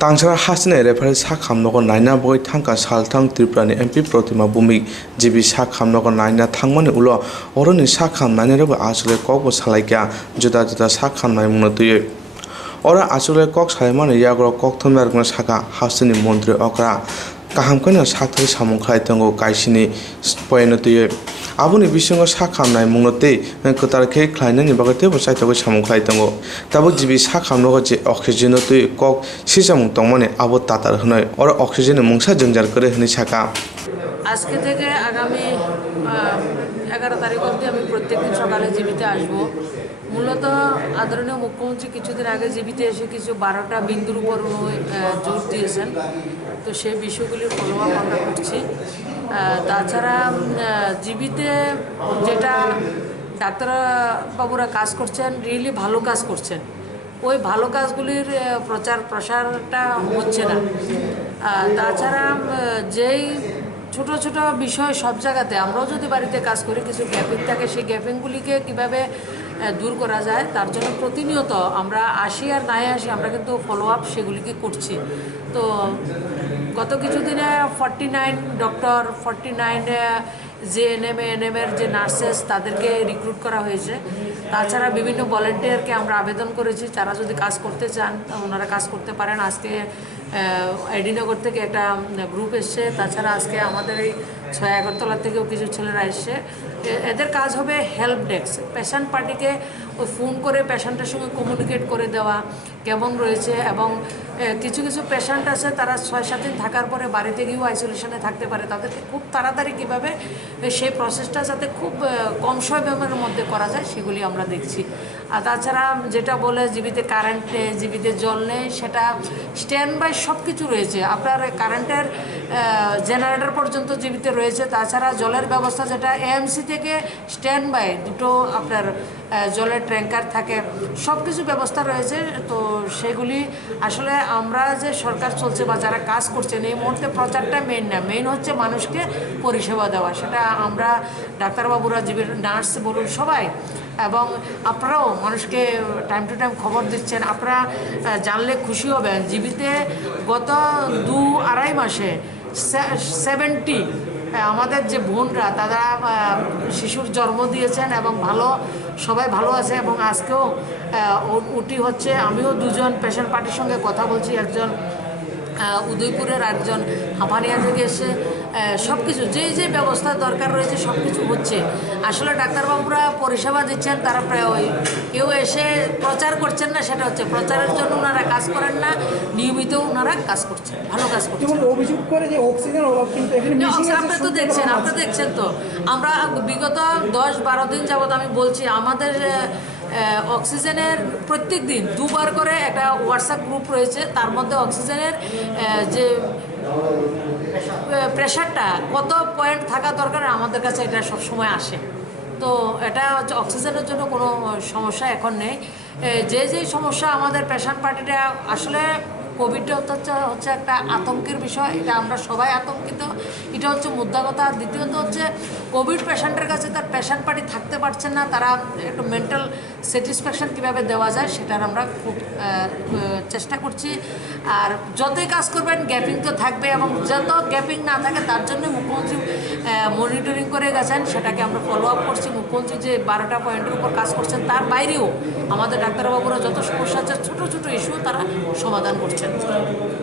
तांगसार हासिने रेफारी सा खामनगो नायना बय थांका सालथां त्रिपुरानि एमपि प्रतिमा भूमिक जिबि सा खामनगो नायना थांमानि उलो अरनि सा खामनायनि रबो आसले ककबो सालायग्या जुदा जुदा सा खामनाय मुंनो तुयो अरा आसले कक सालायमानि याग्र कक थुमनारगनो साका हासिनि मन्त्रि अकरा काहामखैनो साथै सामुखलाय तंगो काइसिनि पयनो तुयो आबुनि बिसंगो सा खामनाय मुंनो तै कतारखे ख्लायनायनि बागै तेबो साइतगो सामुखलाय तंगो ताबो जिबि सा खामनगो जे अक्सिजेन तुय कक सिसामुं तंमाने आबो तातार हनय और अक्सिजेन मुंसा जंजार करे हनि साका আজকে থেকে আগামী 11 তারিখ অবধি আমি প্রত্যেকদিন সকালে জীবিতে আসব। মূলত আদরণীয় মুখ্যমন্ত্রী কিছুদিন আগে জীবিতে এসে কিছু 12টা বিন্দুর উপর জোর দিয়েছেন, তো সেই বিষয়গুলি ফলো আপ আমরা করছি। তাছাড়া জীবিতে যেটা ডাক্তারবাবুরা কাজ করছেন, রিয়েলি ভালো কাজ করছেন, ওই ভালো কাজগুলির প্রচার প্রসারটা হচ্ছে না। তাছাড়া যেই ছোট ছোট বিষয় সব জায়গাতে আমরাও যদি বাড়িতে কাজ করি কিছু গ্যাপিং থাকে, সেই গ্যাপিংগুলিকে কীভাবে দূর করা যায় তার জন্য প্রতিনিয়ত আমরা আসি আর নাই আসি আমরা কিন্তু ফলো আপ সেগুলিকে করছি। তো গত কিছুদিনে 49 ডক্টর, 49 JNM ANM এর যে নার্সেস তাদেরকে রিক্রুট করা হয়েছে। তাছাড়া বিভিন্ন ভলেন্টিয়ারকে আমরা আবেদন করেছি, যারা যদি কাজ করতে চান ওনারা কাজ করতে পারেন। আজকে এডিনগর থেকে একটা গ্রুপ এসছে, তাছাড়া আজকে আমাদের এই 6 আগরতলা থেকেও কিছু ছেলেরা এসছে। এদের কাজ হবে হেল্প ডেস্ক, পেশেন্ট পার্টিকে ওই ফোন করে পেশেন্টের সঙ্গে কমিউনিকেট করে দেওয়া কেমন রয়েছে, এবং কিছু কিছু পেশেন্ট আছে তারা 6-7 দিন থাকার পরে বাড়িতে গিয়েও আইসোলেশনে থাকতে পারে, তাদেরকে খুব তাড়াতাড়ি কীভাবে সেই প্রসেসটা যাতে খুব কম সময়ের মধ্যে করা যায় সেগুলি আমরা দেখছি। আর তাছাড়া যেটা বলে জীবিতে কারেন্ট নেই, জীবিতে জল নেই, সেটা স্ট্যান্ড বাই সব কিছু রয়েছে। আপনার কারেন্টের জেনারেটর পর্যন্ত জীবিতে রয়েছে। তাছাড়া জলের ব্যবস্থা যেটা AMC থেকে স্ট্যান্ড বাই দুটো আপনার জলের ট্যাঙ্কার থাকে, সব কিছু ব্যবস্থা রয়েছে। তো সেগুলি আসলে আমরা যে সরকার চলছে বা যারা কাজ করছেন এই মুহূর্তে প্রচারটা মেইন না, মেইন হচ্ছে মানুষকে পরিষেবা দেওয়া। সেটা আমরা ডাক্তারবাবুরা, নার্স বলুন সবাই, এবং আপনারাও মানুষকে টাইম টু টাইম খবর দিচ্ছেন। আপনারা জানলে খুশি হবেন, জীবিতে গত 2-2.5 মাসে 70 আমাদের যে বোনরা তারা শিশুর জন্ম দিয়েছেন এবং সবাই ভালো আছে। এবং আজকেও উটি হচ্ছে। আমিও 2জন পেশেন্ট পার্টির সঙ্গে কথা বলছি, একজন উদয়পুরের, একজন হাঁপানিয়া থেকে এসে সব কিছু যে ব্যবস্থা দরকার রয়েছে সব কিছু হচ্ছে। আসলে ডাক্তারবাবুরা পরিষেবা দিচ্ছেন, তারা প্রায় কেউ এসে প্রচার করছেন না, সেটা হচ্ছে প্রচারের জন্য ওনারা কাজ করেন না, নিয়মিত ওনারা কাজ করছেন, ভালো কাজ করছেন। অভিযোগ করে যে অক্সিজেন অভাব, কিন্তু আপনি তো দেখছেন তো আমরা বিগত 10-12 দিন যাবৎ আমি বলছি আমাদের অক্সিজেনের প্রত্যেক দিন 2বার করে একটা হোয়াটসঅ্যাপ গ্রুপ রয়েছে, তার মধ্যে অক্সিজেনের যে প্রেশারটা কত পয়েন্ট থাকা দরকার আমাদের কাছে এটা সবসময় আসে। তো এটা হচ্ছে অক্সিজেনের জন্য কোনো সমস্যা এখন নেই। যে সমস্যা আমাদের পেশেন্ট পার্টিটা আসলে কোভিডটা হচ্ছে একটা আতঙ্কের বিষয়, এটা আমরা সবাই আতঙ্কিত, এটা হচ্ছে মুদ্রা কথা। আর দ্বিতীয়ত হচ্ছে কোভিড পেশেন্টের কাছে তার পেশেন্ট পার্টি থাকতে পারছেন না, তারা একটু মেন্টাল স্যাটিসফ্যাকশন কীভাবে দেওয়া যায় সেটার আমরা খুব চেষ্টা করছি। আর যতই কাজ করবেন গ্যাপিং তো থাকবে, এবং যত গ্যাপিং না থাকে তার জন্য মুখ্যমন্ত্রী মনিটরিং করে গেছেন, সেটাকে আমরা ফলো আপ করছি। মুখ্যমন্ত্রী যে 12টা পয়েন্টের উপর কাজ করছেন তার বাইরেও আমাদের ডাক্তারবাবুরা যত সমস্যা আছে ছোটো ছোটো ইস্যু তারা সমাধান করছেন।